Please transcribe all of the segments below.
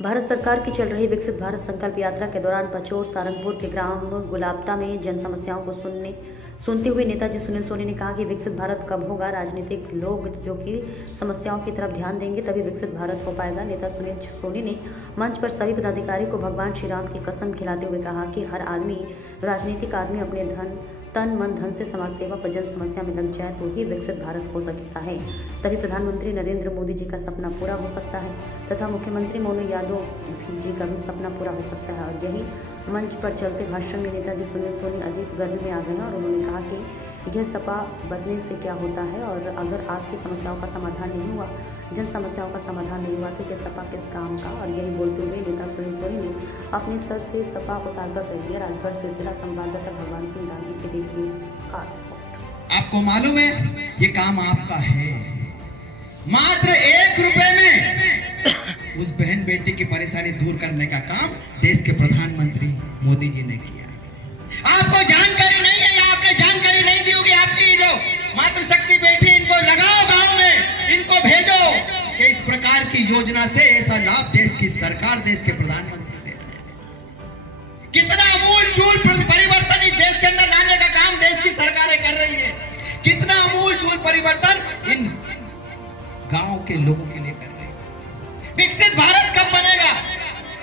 भारत सरकार की चल रही विकसित भारत संकल्प यात्रा के दौरान पचोर सारंगपुर के ग्राम गुलाबता में जन समस्याओं को सुनते हुए नेताजी सुनील सोनी ने कहा कि विकसित भारत कब होगा। राजनीतिक लोग जो कि समस्याओं की तरफ ध्यान देंगे तभी विकसित भारत हो पाएगा। नेता सुनील सोनी ने मंच पर सभी पदाधिकारी को भगवान श्री राम की कसम खिलाते हुए कहा कि हर आदमी, राजनीतिक आदमी अपने तन मन धन से समाज सेवा पर जन समस्या में लग जाए तो ही विकसित भारत हो सकता है, तभी प्रधानमंत्री नरेंद्र मोदी जी का सपना पूरा हो सकता है तथा मुख्यमंत्री मोनू यादव जी का भी सपना पूरा हो सकता है। और यही मंच पर चलते भाषण में नेताजी सुनील सोनी अधिक गर्व में आ गए और उन्होंने कहा कि यह सपा बदलने से क्या होता है और अगर आपकी समस्याओं का समाधान नहीं हुआ, जन समस्याओं का समाधान नहीं हुआ तो यह सपा किस काम का। और यही बोलते हुए नेता सुनील सोनी ने अपने सर से सपा उतारकर रख दिया। राजभर से जिला संवाददाता भगवान सिंह गांधी से देखिए खास रिपोर्ट। आपको मालूम है ये काम आपका है। मात्र 1 रुपए में उस बहन बेटी की परेशानी दूर करने का काम देश के प्रधानमंत्री मोदी जी ने किया। आपको जानकारी नहीं है या आपने जानकारी नहीं दी होगी। आपकी जो मातृशक्ति बेटी, इनको लगाओ गांव में, इनको भेजो कि इस प्रकार की योजना से ऐसा लाभ देश की सरकार, देश के प्रधानमंत्री दे रहे हैं। कितना अमूलचूल परिवर्तन इस देश के अंदर लाने का काम देश की सरकारें कर रही है। कितना अमूलचूल परिवर्तन इन गांव के लोगों के लिए कर रहे हैं। विकसित भारत कब बनेगा?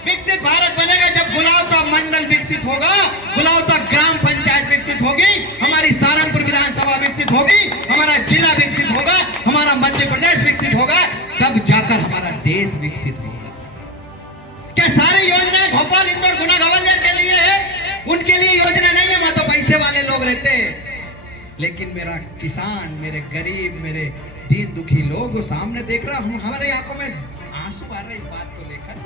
विकसित भारत बनेगा जब गुलावता मंडल विकसित होगा, गुलावता ग्राम पंचायत विकसित होगी, हमारी सारंगपुर विधानसभा विकसित होगी, हमारा जिला विकसित होगा, हमारा मध्य प्रदेश विकसित होगा, तब जाकर हमारा देश विकसित होगा। क्या सारी योजनाएं भोपाल, इंदौर, गुना, गवालियर के लिए है? उनके लिए योजना नहीं है, वहां तो पैसे वाले लोग रहते हैं। लेकिन मेरा किसान, मेरे गरीब, मेरे दीन दुखी लोग सामने देख रहा हूं, हमारे आंखों में आंसू आ रहे इस बात को लेकर।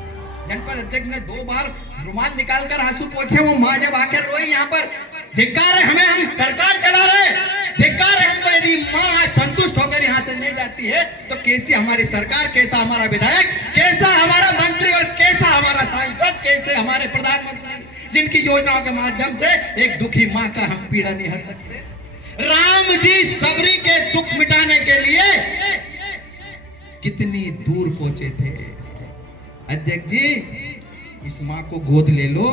जनपद अध्यक्ष ने 2 बार रुमाल निकालकर आंसू पोंछे। वो माँ जब आकर रोई यहाँ पर, धिक्कार है हमें, हम सरकार चला रहे, धिक्कार है हमको। यदि माँ आज संतुष्ट होकर यहाँ से नहीं जाती है तो कैसी हमारी सरकार, कैसा हमारा विधायक, कैसा हमारा मंत्री और कैसा हमारा सांसद, कैसे हमारे प्रधानमंत्री, जिनकी योजनाओं के माध्यम से एक दुखी माँ का हम पीड़ा नहीं हट सकते। राम जी सबरी के दुख मिटाने के लिए कितनी दूर पहुंचे थे। अध्यक्ष जी, इस माँ को गोद ले लो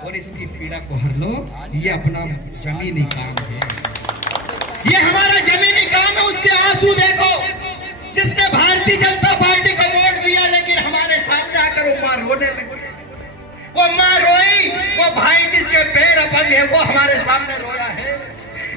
और इसकी पीड़ा को हर लो। ये अपना जमीनी काम है, ये हमारा जमीनी काम है। उसके आंसू देखो। जिसने भारतीय जनता पार्टी को वोट दिया लेकिन हमारे सामने आकर वो माँ रोने लगी, वो माँ रोई, वो भाई जिसके पैर अपंग है वो हमारे सामने रोया है।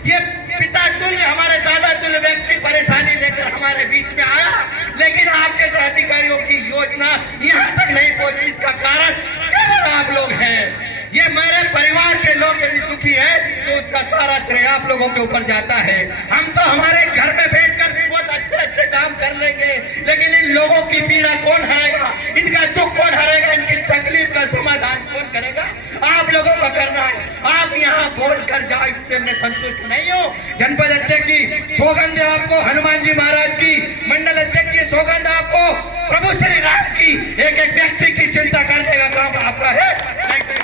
ये पिता तुल्य, हमारे दादा तुल्य व्यक्ति परेशानी लेकर हमारे बीच में आया, लेकिन आपके अधिकारियों की योजना यहाँ तक नहीं पहुंची। इसका कारण केवल आप लोग हैं। ये मेरे परिवार के लोग यदि दुखी है तो उसका सारा श्रेय आप लोगों के ऊपर जाता है। हम तो हमारे घर में बैठकर भी बहुत अच्छे काम कर लेंगे, लेकिन इन लोगों की पीड़ा कौन हरेगा, इनका दुख कौन हरेगा, इनकी तकलीफ का समाधान कौन करेगा? आप लोगों का करना है। आप यहाँ बोल कर जाओ, इससे मैं संतुष्ट नहीं हूँ। जनपद अध्यक्ष जी सौगंध आपको, हनुमान जी महाराज की, मंडल अध्यक्ष जी सौगंध आपको, प्रभु श्री राम की। एक एक व्यक्ति की चिंता करने का काम आपका है।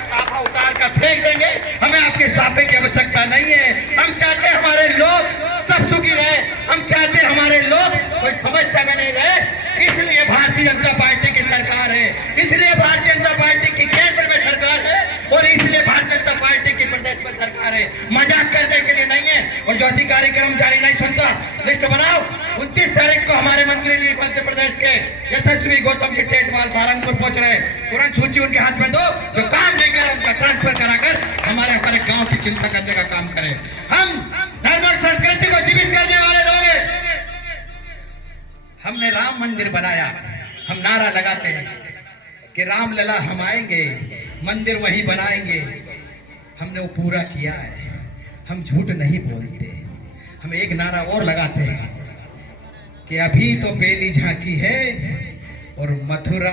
साफा उतार कर फेंक देंगे, हमें आपके साफे की आवश्यकता नहीं है। हम चाहते हमारे लोग सब सुखी रहे, हम चाहते हमारे लोग कोई समस्या में नहीं रहे। इसलिए भारतीय जनता पार्टी की सरकार है, इसलिए भारतीय जनता पार्टी की केंद्र में सरकार है और इसलिए भारतीय जनता पार्टी की प्रदेश में सरकार है। मजाक करने के लिए नहीं है। और जो अधिकारी कर्मचारी नहीं सुनता, लिस्ट बनाओ। 29 तारीख को हमारे मंत्री जी मध्य प्रदेश के यशस्वी गौतम जी टेटवाल सारंगपुर पहुंच रहे। तुरंत सूची उनके हाथ में दो, जो काम नहीं कर उनका ट्रांसफर कराकर हमारे गांव की चिंता करने का काम करें। हम धर्म और संस्कृति को जीवित करने वाले लोग हैं। हमने राम मंदिर बनाया, हम नारा लगाते हैं कि राम लला हम आएंगे, मंदिर वहीं बनाएंगे। हमने वो पूरा किया है। हम झूठ नहीं बोलते। हम एक नारा और लगाते हैं कि अभी तो बेली झांकी है और मथुरा